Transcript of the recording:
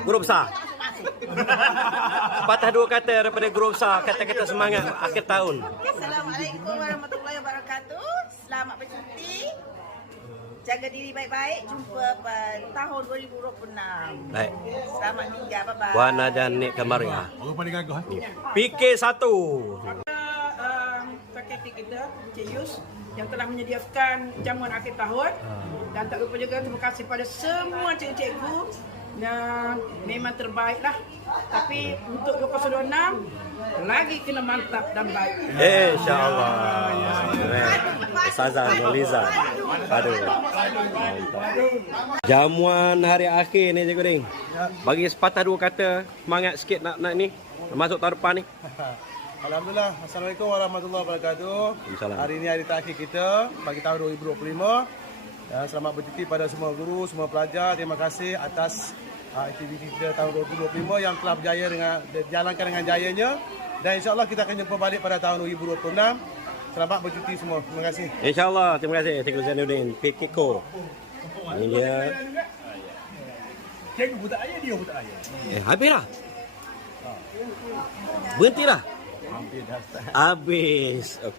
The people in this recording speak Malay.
Guru besar. Patah dua kata daripada guru besar, kata-kata semangat akhir tahun. Assalamualaikum warahmatullahi wabarakatuh. Selamat bercuti. Jaga diri baik-baik. Jumpa pada tahun 2026. Baik. Selamat tinggal. Bye-bye. Wan dan Nik Kamaria. Orang paling gagah. PK1. Fakulti kita, Cik Yus, yang telah menyediakan jamuan akhir tahun. Dan tak lupa juga terima kasih pada semua cikgu-cikgu. Dan memang terbaiklah. Tapi untuk 2026 lagi kena mantap dan baik. InsyaAllah. Ustazah Nurliza. Aduh. Jamuan hari akhir ni Cikgu Ding. Bagi sepatah dua kata, semangat sikit nak ni. Masuk tahun depan ni. Alhamdulillah. Assalamualaikum warahmatullahi wabarakatuh. Waalaikumsalam. Hari ini hari terakhir kita bagi tahun 2025. Selamat bercuti pada semua guru, semua pelajar. Terima kasih atas aktiviti kita tahun 2025 yang telah berjaya dijalankan dengan jayanya. Dan insyaAllah kita akan jumpa balik pada tahun 2026. Selamat bercuti semua. Terima kasih. InsyaAllah. Terima kasih Cikgu Zainuddin. PKko. Ini dia. Cikgu buta ayah, dia buta ayah. Habis dah. Berhenti dah. Habis.